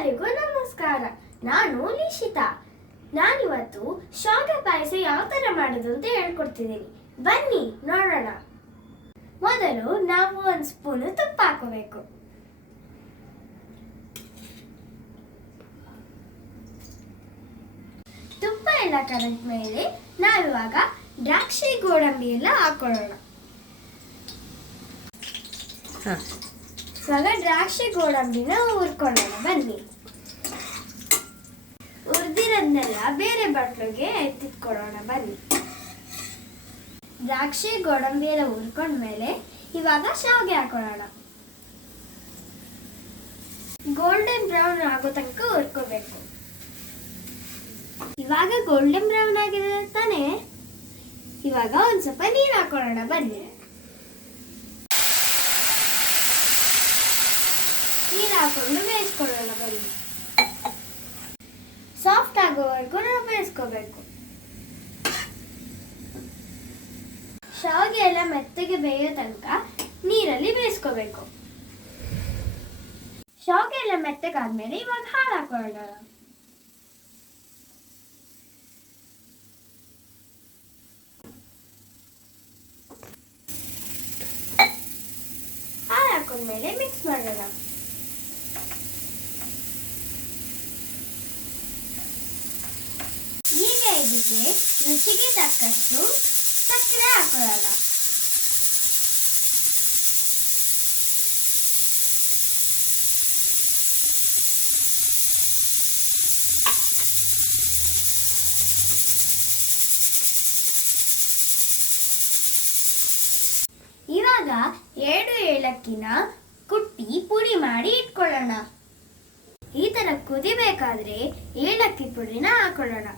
ಎಲ್ಲರಿಗೂ ನಮಸ್ಕಾರ. ನಾನು ಲಿಶಿತಾ. ನಾನಿವತ್ತು ಶಾವಿಗೆ ಪಾಯಸ ಯಾವ ಥರ ಮಾಡೋದು ಅಂತ ಹೇಳ್ಕೊಡ್ತಿದ್ದೀನಿ. ಬನ್ನಿ ನೋಡೋಣ. ಮೊದಲು ನಾವು 1 ಸ್ಪೂನು ತುಪ್ಪ ಹಾಕೋಬೇಕು. ತುಪ್ಪ ಎಲ್ಲ ಕರಗಿದ ಮೇಲೆ ನಾವಿವಾಗ ದ್ರಾಕ್ಷಿ ಗೋಡಂಬಿ ಎಲ್ಲ ಹಾಕೊಳ್ಳೋಣ. ಇವಾಗ ದ್ರಾಕ್ಷಿ ಗೋಡಂಬಿನ ಹುರ್ಕೊಳ್ಳೋಣ. ಬನ್ನಿ, ಹುರಿದಿರೋದನ್ನೆಲ್ಲ ಬೇರೆ ಬಟ್ಲಿಗೆ ಎತ್ತಿಟ್ಕೊಳ್ಳೋಣ. ಬನ್ನಿ, ದ್ರಾಕ್ಷಿ ಗೋಡಂಬಿ ಎಲ್ಲ ಹುರ್ಕೊಂಡ್ಮೇಲೆ ಇವಾಗ ಶಾವಿಗೆ ಹಾಕೊಳ್ಳೋಣ. ಗೋಲ್ಡನ್ ಬ್ರೌನ್ ಆಗೋ ತನಕ ಹುರ್ಕೋಬೇಕು. ಇವಾಗ ಗೋಲ್ಡನ್ ಬ್ರೌನ್ ಆಗಿದೆ ತಾನೇ. ಇವಾಗ ಒಂದ್ ಸ್ವಲ್ಪ ನೀರು ಹಾಕೊಳ್ಳೋಣ. ಬನ್ನಿ, ನೀರು ಹಾಕೊಂಡು ಬೇಯಿಸ್ಕೊಳ್ಳೋಣ. ಬನ್ನಿ, ಸಾಫ್ಟ್ ಆಗೋವರೆಗೂ ನಾವು ಬೇಯಿಸ್ಕೋಬೇಕು. ಶಾವಿಗೆ ಎಲ್ಲ ಮೆತ್ತಗೆ ಬೇಯೋ ತನಕ ನೀರಲ್ಲಿ ಬೇಯಿಸ್ಕೋಬೇಕು. ಶಾವಿಗೆ ಎಲ್ಲ ಮೆತ್ತಗಾದ್ಮೇಲೆ ಇವಾಗ ಹಾಲು ಹಾಕೊಳ್ಳೋಣ. ಹಾಲು ಹಾಕೊಂಡ್ಮೇಲೆ ಮಿಕ್ಸ್ ಮಾಡೋಣ. ಈಗ ಇದಕ್ಕೆ ರುಚಿಗೆ ತಕ್ಕಷ್ಟು ಸಕ್ಕರೆ ಹಾಕೊಳ್ಳೋಣ. ಇವಾಗ 2 ಏಲಕ್ಕಿನ ಕುಟ್ಟಿ ಪುಡಿ ಮಾಡಿ ಇಟ್ಕೊಳ್ಳೋಣ. ಈ ತರ ಕುದಿಬೇಕಾದ್ರೆ ಏಲಕ್ಕಿ ಪುಡಿನ ಹಾಕೊಳ್ಳೋಣ.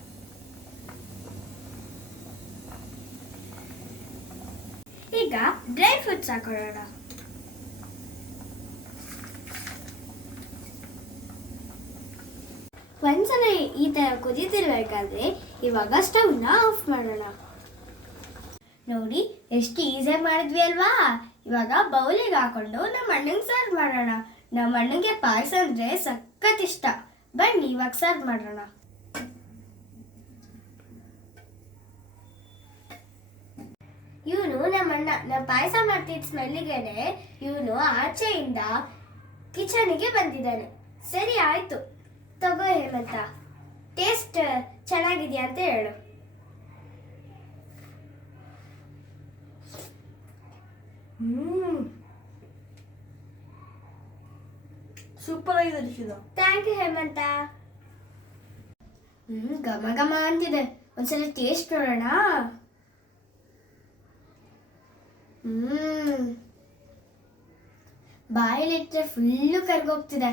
ಈಗ ಡ್ರೈ ಫ್ರೂಟ್ಸ್ ಹಾಕೊಳ್ಳೋಣ. ಒಂದ್ಸಲ ಈ ತರ ಕುದೀತಿರ್ಬೇಕಾದ್ರೆ ಇವಾಗ ಸ್ಟವ್ನ ಆಫ್ ಮಾಡೋಣ. ನೋಡಿ, ಎಷ್ಟು ಈಸಿಯಾಗಿ ಮಾಡಿದ್ವಿ ಅಲ್ವಾ. ಇವಾಗ ಬೌಲಿಗೆ ಹಾಕೊಂಡು ನಮ್ಮ ಅಣ್ಣಂಗೆ ಸರ್ವ್ ಮಾಡೋಣ. ನಮ್ಮ ಅಣ್ಣಂಗೆ ಪಾಯಸ ಅಂದ್ರೆ ಸಖತ್ ಇಷ್ಟ. ಬನ್ನಿ ಇವಾಗ ಸರ್ವ್ ಮಾಡೋಣ. ಇವನು ನಮ್ಮ ಅಣ್ಣ ಪಾಯಸ ಮಾಡ್ತಿದ್ದ ಸ್ಮೆಲ್ಲಿಗೆನೆ ಇವನು ಆಚೆಯಿಂದ ಕಿಚನಿಗೆ ಬಂದಿದ್ದಾನೆ. ಸರಿ ಆಯ್ತು, ತಗೋ ಹೇಮಂತ, ಟೇಸ್ಟ್ ಚೆನ್ನಾಗಿದೆಯಾ ಅಂತ ಹೇಳು. ಸೂಪರ್ ಆಗಿದೆ ರಿಷಿತಾ. ಥ್ಯಾಂಕ್ ಯು ಹೇಮಂತ. ಘಮ ಘಮ ಅಂತಿದೆ. ಒಂದ್ಸಲ ಟೇಸ್ಟ್ ನೋಡೋಣ. ಬಾಯಲ್ಲಿಟ್ಟರೆ ಫುಲ್ಲು ಕರ್ಗೋಗ್ತಿದೆ.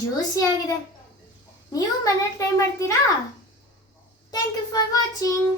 ಜ್ಯೂಸಿ ಆಗಿದೆ. ನೀವು ಮನೇಲಿ ಟ್ರೈ ಮಾಡ್ತೀರಾ? Thank you for watching.